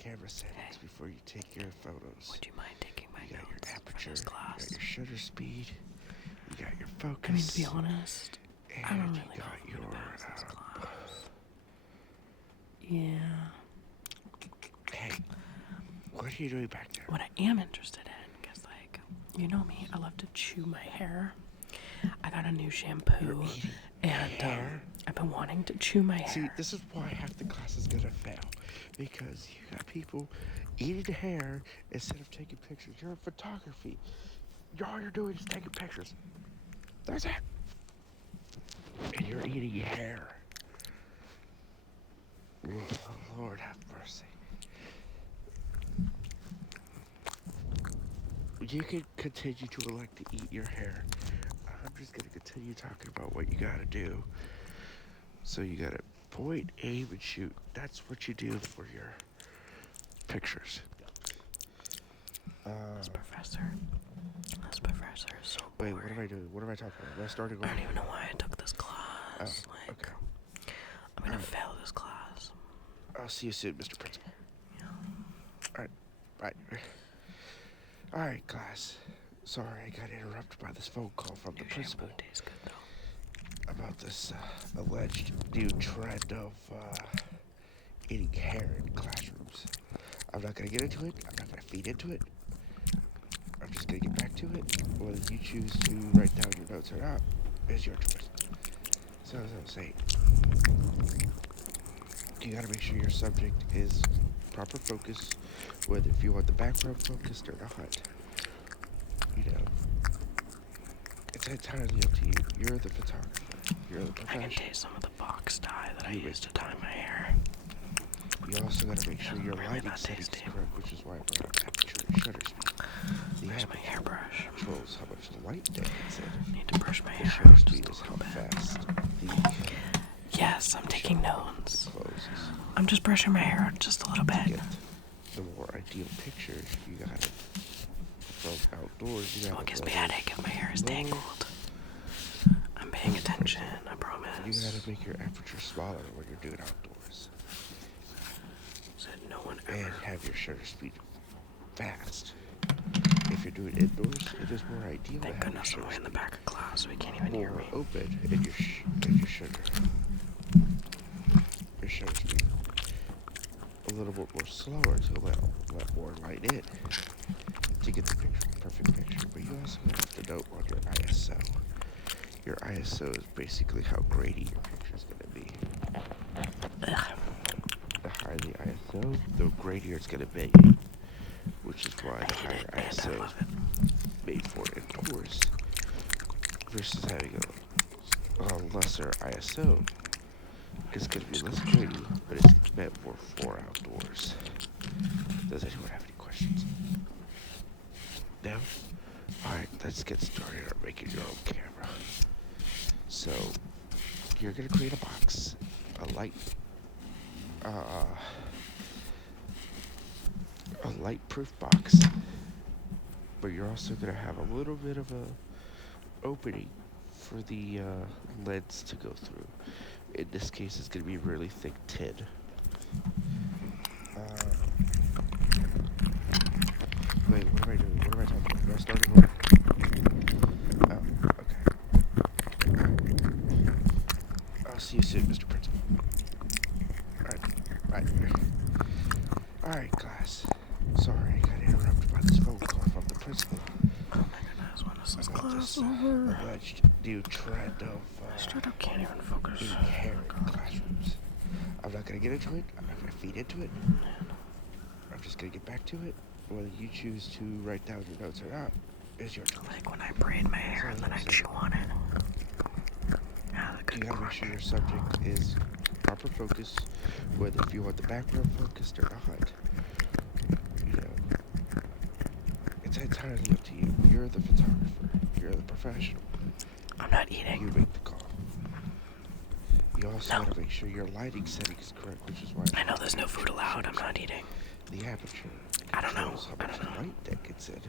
camera settings before you take your photos. Would you mind taking my You got your notes aperture, for this you class? got your shutter speed, you got your focus. I mean, to be honest, and I don't really you know got if I'm your. gonna pass this class. Yeah. Hey, what are you doing back there? What I am interested in, because, like, you know me, I love to chew my hair. I got a new shampoo, and I've been wanting to chew my hair. See, this is why half the class is gonna fail. Because you got people eating hair instead of taking pictures. You're in photography. All you're doing is taking pictures. That's it. And you're eating hair. Oh, Lord have mercy. You can continue to elect to eat your hair. I'm just gonna continue talking about what you gotta do. So you gotta point, aim, and shoot. That's what you do for your pictures. This professor is so Wait, boring. what am I doing? What am I talking about? Am I starting over? I don't even know why I took this class. Okay. I'm gonna fail this class. I'll see you soon, Mr. Principal. Yeah. Alright, bye. Alright, class. Sorry, I got interrupted by this phone call from the principal Shampoo tastes good though. about this alleged new trend of eating hair in classrooms. I'm not gonna get into it. I'm not gonna feed into it. I'm just gonna get back to it. Whether you choose to write down your notes or not is your choice. So as I was saying, you gotta make sure your subject is proper focus, whether if you want the background focused or not. You know, it's entirely up to you. You're the photographer. You're the professional. I can taste some of the box dye that I used to dye my hair. You also gotta make sure your Really lighting not setting is tasty. correct, which is why I brought up aperture and shutter speed. The Where's my aperture hairbrush? controls how much light that gets in. Need to brush my The hair shutter out speed just is a how little bit. fast the Yes, I'm taking notes. closes. I'm just brushing my hair out just a little To bit. get the more ideal pictures, you gotta, from outdoors, you Well, gotta it gives me a headache if my hair is lower. tangled. I'm paying attention, I You promise. gotta make your aperture smaller when you're doing outdoors. Said no one And ever. have your shutter speed fast. If you're doing indoors, it is more ideal to Thank have your goodness I'm shutter way in the speed back of class, so he can't even hear more me. open and your shutter speed a little bit more slower to let more light in to get the perfect picture. But you also have to note on your ISO. Your ISO is basically how grainy your picture is going to be. Ugh. The higher the ISO, the grainier it's going to be, which is why the higher And I ISO love is it. made for indoors versus having a lesser ISO. It's going to be less grainy, but it's meant more for outdoors. Does anyone have any questions? No? Alright, let's get started on making your own camera. So, you're going to create a box, a light-proof box, but you're also going to have a little bit of a opening for the lens to go through. In this case, it's going to be really thick tin. Wait, what am I doing? What am I talking about? Am I starting over? Oh, okay. I'll see you soon, Mr. Principal. Alright, class. Sorry, I got interrupted by this phone call from the principal. Oh my goodness, when is this About class this over? alleged new trend of Straight up can't even focus. eating hair in classrooms. I'm not gonna get into it. I'm not gonna feed into it. I'm just gonna get back to it. Whether you choose to write down your notes or not is your choice. Like when I braid my hair and then I chew on it. Yeah, that You could gotta make sure your subject is proper focus, whether if you want the background focused or not. You know, it's entirely up to you. You're the photographer. You're the professional. I'm not You eating. make the call. You also gotta make sure your lighting setting is correct, which is why I know there's no food allowed. I'm not eating. the aperture I don't know. controls how much light that gets in.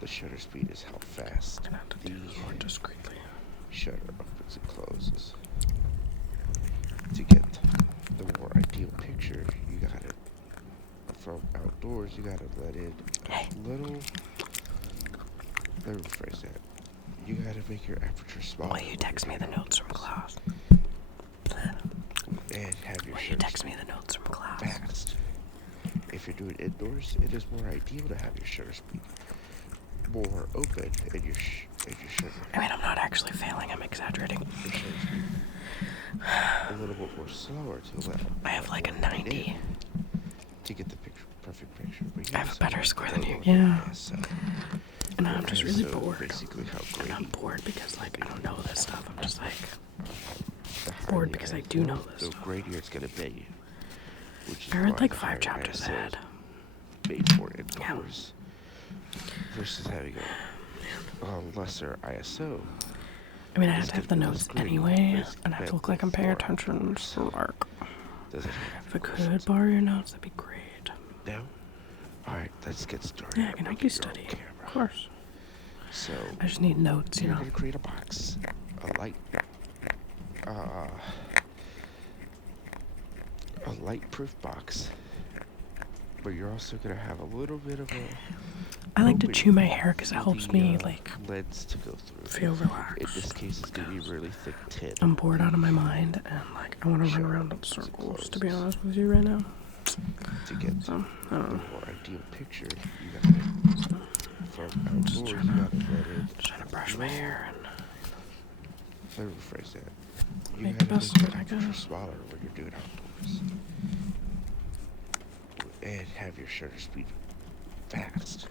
The shutter speed is how fast I'm gonna have to the do this more discreetly. shutter opens and closes. To get the more ideal picture, you gotta from outdoors, you gotta let in a little. Let me rephrase that. You gotta make your aperture smaller. Will you text me the notes from class? And have your Will you shutter text me speed the notes from class? fast. If you're doing indoors, it is more ideal to have your shutter speed more open and your shutter. I mean, I'm not actually failing. I'm exaggerating. Your shutter speed a little bit more slower to let. I have like a more light 90. in to get the perfect picture. But you I have a also better have to score go than you. on Yeah. ISO. And Your I'm just really ISO is bored. Basically, how And great. I'm bored because, like, I don't know this stuff. I'm just like The higher bored the because I ISO, do know this the stuff. greater it's gonna be. Which is I read why like the 5 higher chapters ISO ahead. is made for indoors versus having a lesser ISO. I mean, I have It's to have the gonna be notes less gritty, anyway, but it's and I have to meant look like I'm paying for attention. outdoors. So, like, Does it if I could borrow your notes, that'd be great. No? Alright, let's get started. Yeah, I can help you study. Of course. So, I just need notes, you you're know. gonna create a box, a light proof box, but you're also gonna have a little bit of a I like to opening chew my hair because it for helps the, me, like, lens to go through. feel In this relaxed. case, it's gonna be really thick tin. I'm bored out of my mind, and, like, I want to run around in circles, to be honest with you right now. To get So, I the don't know. more ideal picture, you gotta from I'm just outdoors. trying You to, gotta let it. trying to brush my hair and Let me rephrase that. You make the gotta best make of it, your I aperture guess. smaller when you're doing outdoors, and have your shutter speed fast.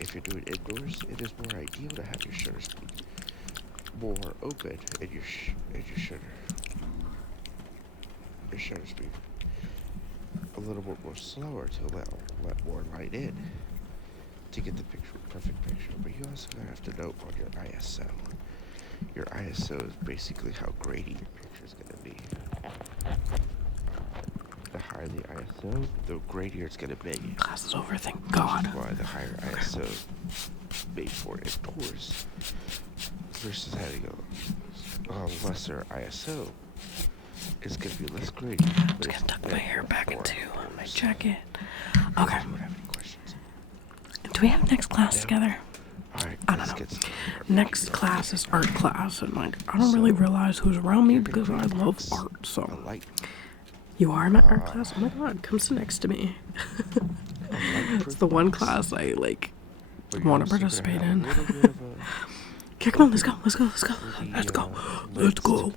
If you're doing indoors, it is more ideal to have your shutter speed more open and your shutter speed a little bit more slower to let more light in to get the perfect picture. But you also have to note on your ISO. Your ISO is basically how grainy your picture is going to be. The higher the ISO, the grainier it's going to be. Class is over, thank Which God. is why the higher ISO made for indoors versus having a lesser ISO is going to be less grainy. I'm just gonna tuck my hair back into my jacket. Okay. Do you have any questions? Do we have next class together? Alright, I don't let's know. get started. Next class is art class, and, like, I don't really realize who's around me because I love art, so. A light, You are in my art class? Oh my God, come sit next to me. It's the one class I, like, but you're want to also gonna participate have a in. little bit of a Okay, come on, let's go, let's go, let's go, let's go, lens let's go.